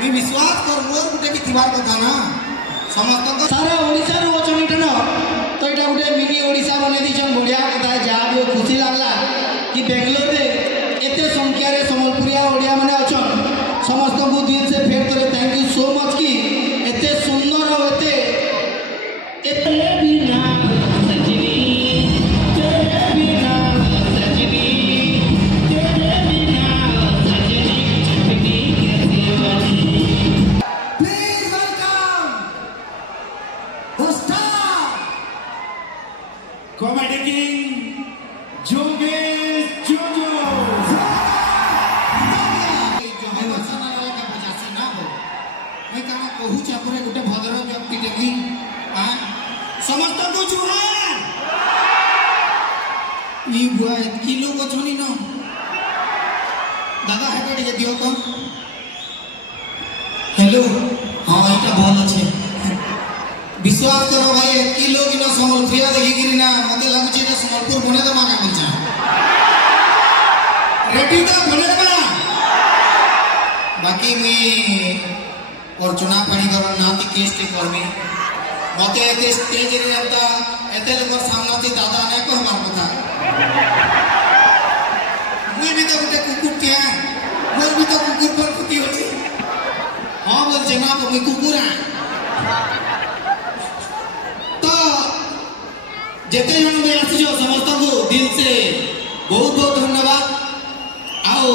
मी विश्वास कर मोर गुटे भी थिबार कथा ना समस्त सारा ओडिसा रो अछन इठन तो इटा गुटे मिनी ओडिसा बने दिछन बढ़िया कथा जा भी खुशी लागला कि बेंगलोर रे एते संख्या रे समलपुरिया ओडिया माने अछन समस्त को दिल से फेर करे थैंक यू सो मच कि एते सुंदर और एते बिना सजनी तेरे बिना सजनी तेरे बिना सजनी चटनी कैसे बनी। Please welcome the star comedy king जोगेश जोजो। कहू चापुरे गोटे भद्र व्यक्ति देखी समस्त को जुहार ई बुआ की लोग अछनी न दादा हेटा टिके दियो तो हेलो हां एटा भल अछि विश्वास करो भाई की लोग इन समलपुरिया देखि गिरी ना मते लागछि जे समलपुर बने दमा का बोलछा रेडी तो बने दमा बाकी मी और चुनाव पानी कर नाती केस टे करमी मते एते स्टेज रे आता एते लोग सामने थी दादा ने को हमार कथा मुई भी तो गुटे कुकुर के मोर भी तो कुकुर पर कुटी होची हां बोल जना तो मुई कुकुर तो जेते जन भी आसी जो समस्त को दिल से बहुत बहुत धन्यवाद आओ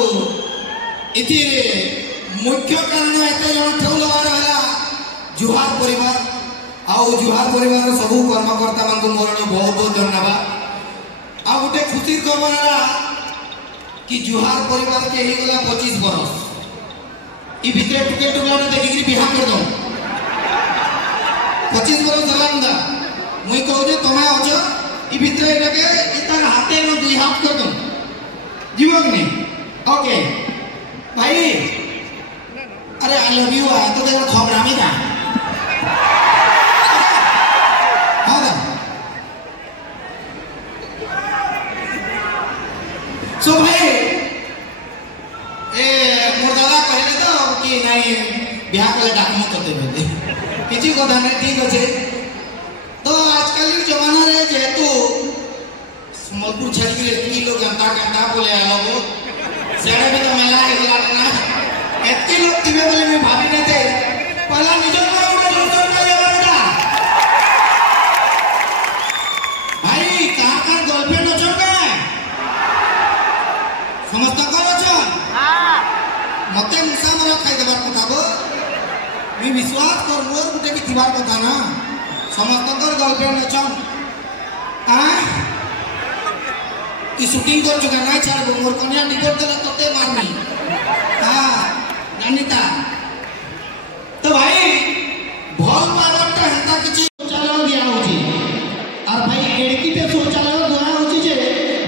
इति मुख्य कारण एते जन ठेउ लगा रहला जुहार परिवार आउ जुहार परिवार सबु कर्मकर्ता मान को मोर बहुत बहुत धन्यवाद। आ गोटे खुशी खबर है कि जुहार परिवार के ही गला 25 बरस ई भितरे टुके टुकला ने देखि कि बिहा कर दो 25 बरस जलांदा मुई कहू जे तमे अछ ई भितरे एटाके इतार हाथे न दुई हाथ कर दो जीवक ने ओके भाई अरे आई लव यू आ तो देखो खबर आमी का सो भाई ए मोर दादा कहले तो कि नहीं बियाह कले डाक मत करते बोले किछि कथा नहीं ठीक अछि तो आजकल के जमाना रे जेतु समलपुर छड़ी के एतकी लोग गंता बोले आलो सेरे भी तो मेला के गला ना एतकी लोग तिबे बोले मैं भाभी ने थे पहला निजो को उठे जोर में लेवाटा भाई कहां का गर्लफ्रेंड अछो का समस्त कर अछो हां मते मुसा मरा खाई देबार कथा गो मी विश्वास कर मोर गुटे भी थिबार कथा ना समस्त कर गर्लफ्रेंड अछो आ की शूटिंग कर चुका ना छाड़ मोर कन्या निकट देला तते मारनी हां जानिता तो भाई भल पावरटा हेता किछि शौचालय दिया होची और भाई एडकी पे शौचालय दुआ होची जे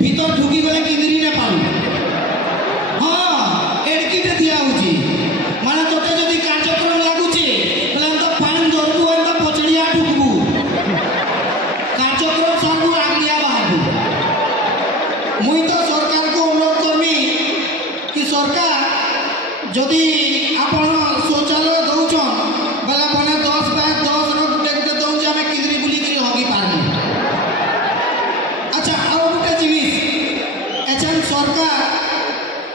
भीतर ढुकी गले किंदरी ने पाऊ हां एडकी पे दिया होची माने तोते जदी कार्यक्रम लागुची तले हम तो पान दरबु हम तो पचड़िया ढुकबू कार्यक्रम सबु आगलिया बाहरबू मुई तो सरकार को अनुरोध करमी कि सरकार जदी आपण शौचालय दउछन बला बने 10 बाय 10 रो गुटे गुटे दउ जे हमें किदरी बुली करी होगी पारनी अच्छा और गुटे जिनिस एचन सरकार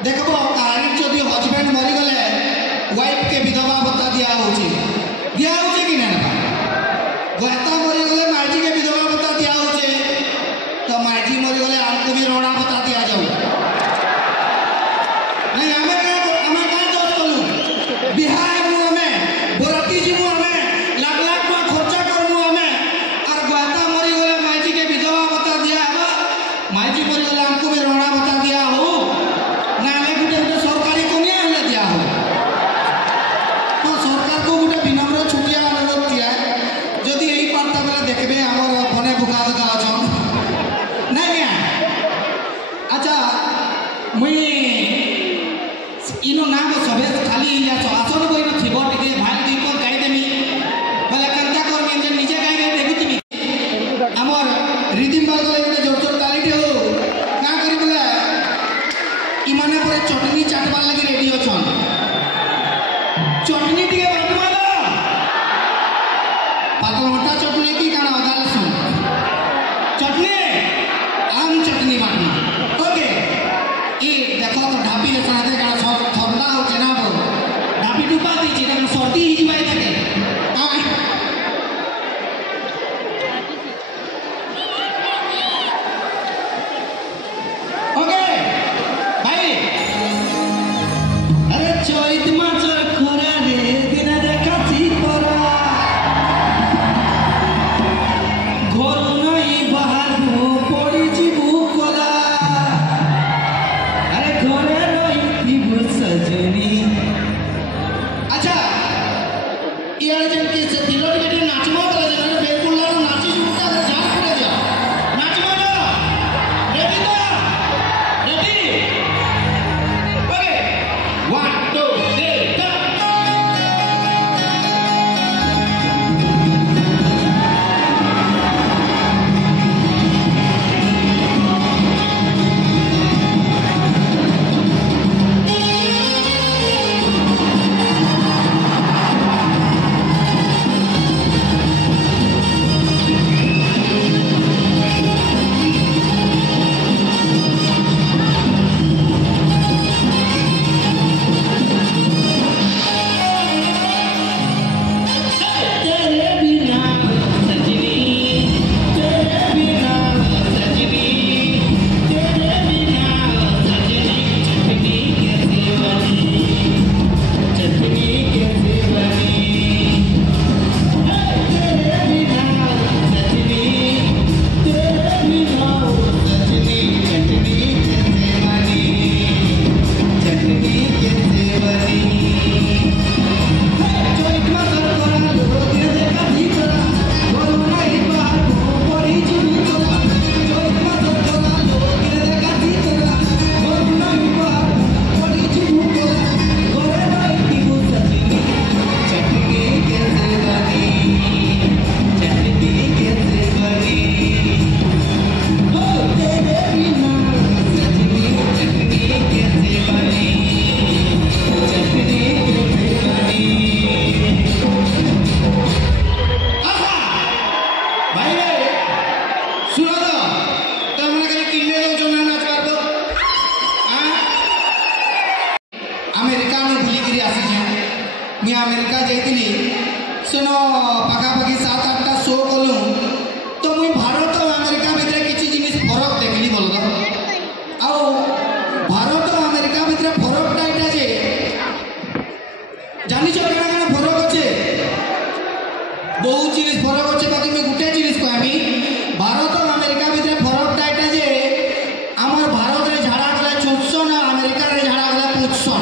देखबो कहानी जदी हस्बैंड मरि गले वाइफ के विधवा भत्ता दिया होची कि ना गोता मरि गले माजी के विधवा भत्ता दिया होचे तो माजी मरि गले आमको भी रोड़ा भत्ता दिया जाऊ नहीं हमें बिहार में बोरती जी में लाख लाख में खर्चा करमु हमें और गोता मरी गले माजी के विधवा बता दिया हवा माजी मरी गले हमको भी रोड़ा बता दिया हो ना ले गुटे गुटे सरकारी कोनिया हले दिया हो तो सरकार को गुटे विनम्र छुटिया अनुरोध किया यदि यही बात चटनी टिके बाटमा दो पतलोटा चटनी की काना अदाल सुन चटनी आम चटनी बाटमा ओके ये देखो तो ढाबी ले साथे काना सब थंडा हो के ना बो ढाबी डुबा दी जे काना सर्दी ही जिबाई থাকে ओके भाई अरे चैत माचर खोरा रे दिन देखा थी तोरा घर नहीं बाहर हो पड़ी जीबू कोला अरे घरे नहीं थी वो सजनी अच्छा ये जन के से दिलोट के नाचमा करे जन बिल्कुल ना नाची शुरू कर जा करे जा नाचमा ना रेडी तो रेडी ओके 1 2 3 go तेरे बिना सजनी तेरे बिना सजनी तेरे बिना सजनी चटनी कैसे बनी चटनी कैसे बनी तेरे बिना सजनी तेरे बिना सजनी चटनी कैसे बनी चटनी कैसे बनी चोइट मतर कोरा लोग देखा थी तोरा घर नहीं बाहर हो पड़ी जीबू कोला चोइट मतर कोरा लोग देखा थी तोरा घर नहीं बाहर हो पड़ी जीबू कोला घरे नहीं थी वो सजनी चटनी कैसे बनी चटनी कैसे बनी हो तेरे बिना सजनी चटनी कैसे बनी चटनी कैसे बनी आहा भाई रे सुनो तो तमने के किल्ले दो जो ना नाच कर दो हां अमेरिका में भूली गिरी आसी जे मी अमेरिका जाइतिली सुनो पाका पाकी 7-8 टा शो कलु तो मुई भारत और अमेरिका भितर किछि जिनिस फरक देखली बोल दो आउ भारत और अमेरिका भितर फरक टा इटा जे जानि छ केना केना फरक अछि बहुत जिनिस फरक अच्छे बाकी मैं गुटे जिनिस कहमी भारत और अमेरिका भितर फरक टाइटा जे आमर भारत रे झाड़ा गला चुटसन और अमेरिका रे झाड़ा गला पुटसन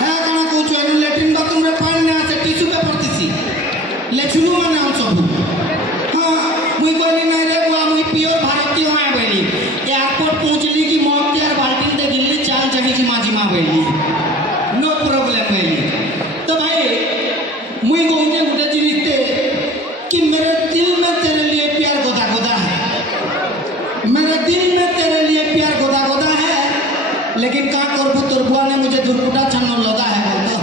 है काना कहू एनु लैट्रिन बाथरूम रे पानी ना से टिश्यू पेपर दिसी लेखुनु माने हम सब हां मुई कहली नहीं रे बुआ मुई प्योर भारतीय हां बोली एयरपोर्ट पहुंचली कि मौत यार बाल्टी दे गिल्ली चाल जगी जी माजी मां बोली नो प्रॉब्लम बोली तो भाई मुई कहूँ गोटे जिनिस थे कि मेरे दिल में तेरे लिए प्यार गोदा गोदा है मेरे दिल में तेरे लिए प्यार गोदा गोदा है लेकिन का करबू तोर बुआ ने मुझे दुर्कुटा छन्नो लदा है बोल दो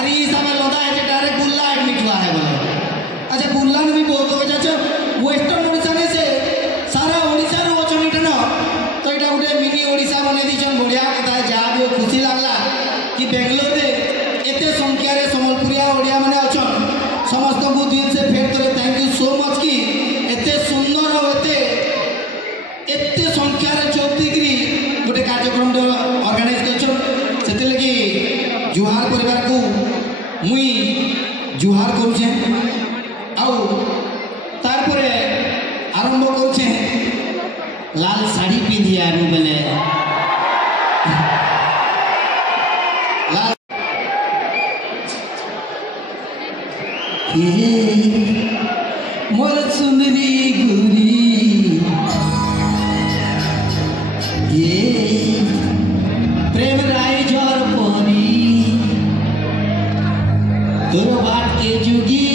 अरे इस समय लदा है जे डायरेक्ट बुल्ला एडमिट हुआ है बोले अच्छा बुल्ला ने भी बोल दो चाचा वेस्टर्न ओडिशा ने से सारा ओडिशा रो छनिट न तो एटा गोटे मिनी ओडिशा बने दिछन बढ़िया कथा जा भी खुशी लागला कि बेंगलोर रे एते संख्या रे समलपुरिया ओडिया माने अछन समस्त को दिल से फेर करे थैंक यू सो मच की एते सुंदर और एते संख्या रे चौथिगिरी गोटे कार्यक्रम ऑर्गेनाइज करछन सेते लगी जुहार परिवार को मुई जुहार करूछे आउ तार परे आरंभ करूछे लाल साड़ी पिंधिया नु बेले लाल मोर सुंदरी गुरी ये प्रेम राय झर परी तोर बाट के जुगी